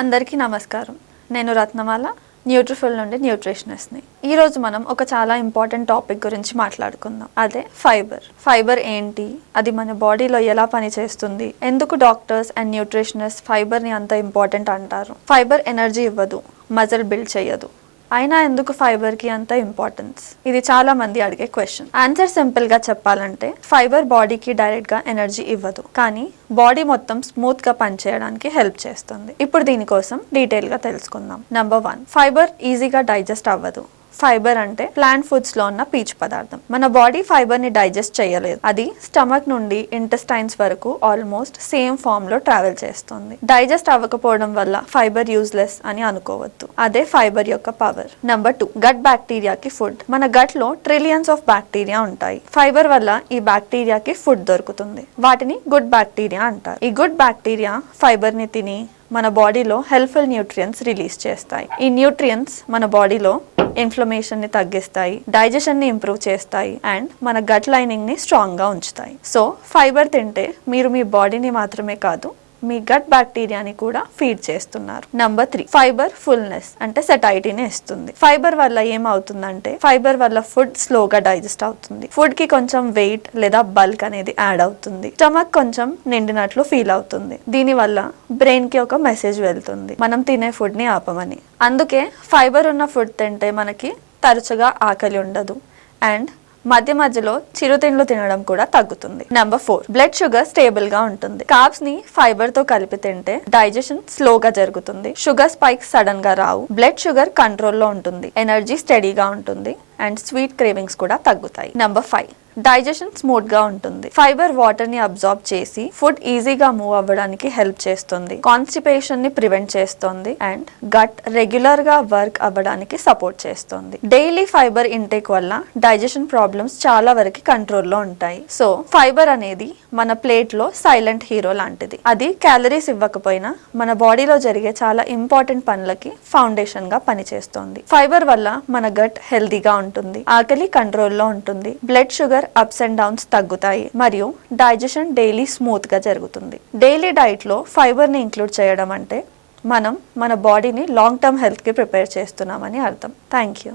అందరికీ నమస్కారం. నేను రత్నమాల, న్యూట్రిఫిల్ నుండి న్యూట్రిషనిస్ట్ని. ఈరోజు మనం ఒక చాలా ఇంపార్టెంట్ టాపిక్ గురించి మాట్లాడుకుందాం. అదే ఫైబర్. ఫైబర్ ఏంటి, అది మన బాడీలో ఎలా పనిచేస్తుంది, ఎందుకు డాక్టర్స్ అండ్ న్యూట్రిషనిస్ట్ ఫైబర్ని అంత ఇంపార్టెంట్ అంటారు. ఫైబర్ ఎనర్జీ ఇవ్వదు, మజిల్ బిల్డ్ చేయదు, అయినా ఎందుకు ఫైబర్కి అంత ఇంపార్టెన్స్? ఇది చాలా మంది అడిగే క్వశ్చన్. ఆన్సర్ సింపుల్గా చెప్పాలంటే, ఫైబర్ బాడీకి డైరెక్ట్గా ఎనర్జీ ఇవ్వదు, కానీ బాడీ మొత్తం స్మూత్గా పనిచేయడానికి హెల్ప్ చేస్తుంది. ఇప్పుడు దీనికోసం డీటెయిల్గా తెలుసుకుందాం. నెంబర్ 1, ఫైబర్ ఈజీగా డైజెస్ట్ అవ్వదు. ఫైబర్ అంటే ప్లాంట్ ఫుడ్స్ లో ఉన్న పీచు పదార్థం. మన బాడీ ఫైబర్ ని డైజెస్ట్ చేయలేదు. అది స్టమక్ నుండి ఇంటెస్టైన్స్ వరకు ఆల్మోస్ట్ సేమ్ ఫామ్ లో ట్రావెల్ చేస్తుంది. డైజెస్ట్ అవ్వకపోవడం వల్ల ఫైబర్ యూజ్లెస్ అని అనుకోవద్దు. అదే ఫైబర్ యొక్క పవర్. నెంబర్ 2, గట్ బ్యాక్టీరియాకి ఫుడ్. మన గట్ లో ట్రిలియన్స్ ఆఫ్ బ్యాక్టీరియా ఉంటాయి. ఫైబర్ వల్ల ఈ బ్యాక్టీరియాకి ఫుడ్ దొరుకుతుంది. వాటిని గుడ్ బ్యాక్టీరియా అంటారు. ఈ గుడ్ బ్యాక్టీరియా ఫైబర్ ని తిని మన బాడీలో హెల్ప్ఫుల్ న్యూట్రియన్స్ రిలీజ్ చేస్తాయి. ఈ న్యూట్రియన్స్ మన బాడీలో ఇన్ఫ్లమేషన్ ని తగ్గిస్తాయి, డైజెషన్ ని ఇంప్రూవ్ చేస్తాయి అండ్ మన గట్ లైనింగ్ ని స్ట్రాంగ్ గా ఉంచుతాయి. సో ఫైబర్ తింటే మీరు మీ బాడీని మాత్రమే కాదు, మీ గట్ బ్యాక్టీరియాని కూడా ఫీడ్ చేస్తున్నారు. నెంబర్ 3, ఫైబర్ ఫుల్నెస్ అంటే సెటైటీని ఇస్తుంది. ఫైబర్ వల్ల ఏమవుతుందంటే, ఫైబర్ వల్ల ఫుడ్ స్లోగా డైజెస్ట్ అవుతుంది. ఫుడ్ కి కొంచెం వెయిట్ లేదా బల్క్ అనేది యాడ్ అవుతుంది. స్టమక్ కొంచెం నిండినట్లు ఫీల్ అవుతుంది. దీని వల్ల బ్రెయిన్ కి ఒక మెసేజ్ వెళ్తుంది, మనం తినే ఫుడ్ ని ఆపమని. అందుకే ఫైబర్ ఉన్న ఫుడ్ తింటే మనకి తరచుగా ఆకలి ఉండదు అండ్ మధ్య మధ్యలో చిరుతిండ్లు తినడం కూడా తగ్గుతుంది. నెంబర్ 4, బ్లడ్ షుగర్ స్టేబుల్ గా ఉంటుంది. కార్బ్స్ ని ఫైబర్ తో కలిపి తింటే డైజెషన్ స్లోగా జరుగుతుంది, షుగర్ స్పైక్స్ సడన్ గా రావు, బ్లడ్ షుగర్ కంట్రోల్లో ఉంటుంది, ఎనర్జీ స్టడీగా ఉంటుంది అండ్ స్వీట్ క్రేవింగ్స్ కూడా తగ్గుతాయి. నెంబర్ 5, డైజెషన్ స్మూత్ గా ఉంటుంది. ఫైబర్ వాటర్ ని అబ్జార్బ్ చేసి ఫుడ్ ఈజీగా మూవ్ అవ్వడానికి హెల్ప్ చేస్తుంది, కాన్స్టిపేషన్ ని ప్రివెంట్ చేస్తుంది అండ్ గట్ రెగ్యులర్ గా వర్క్ అవ్వడానికి సపోర్ట్ చేస్తుంది. డైలీ ఫైబర్ ఇంటేక్ వల్ల డైజెషన్ ప్రాబ్లమ్స్ చాలా వరకు కంట్రోల్లో ఉంటాయి. సో ఫైబర్ అనేది మన ప్లేట్ లో సైలెంట్ హీరో లాంటిది. అది క్యాలరీస్ ఇవ్వకపోయినా మన బాడీలో జరిగే చాలా ఇంపార్టెంట్ పనులకి ఫౌండేషన్ గా పనిచేస్తుంది. ఫైబర్ వల్ల మన గట్ హెల్తీగా ఉంటుంది, ఆకలి కంట్రోల్లో ఉంటుంది, blood sugar ups and downs తగ్గుతాయి మరియు డైజెషన్ డైలీ స్మూత్ గా జరుగుతుంది. డైలీ డైట్ లో ఫైబర్ ని ఇంక్లూడ్ చేయడం అంటే మనం మన బాడీని లాంగ్ టర్మ్ హెల్త్ కి ప్రిపేర్ చేస్తున్నామని అర్థం. Thank you.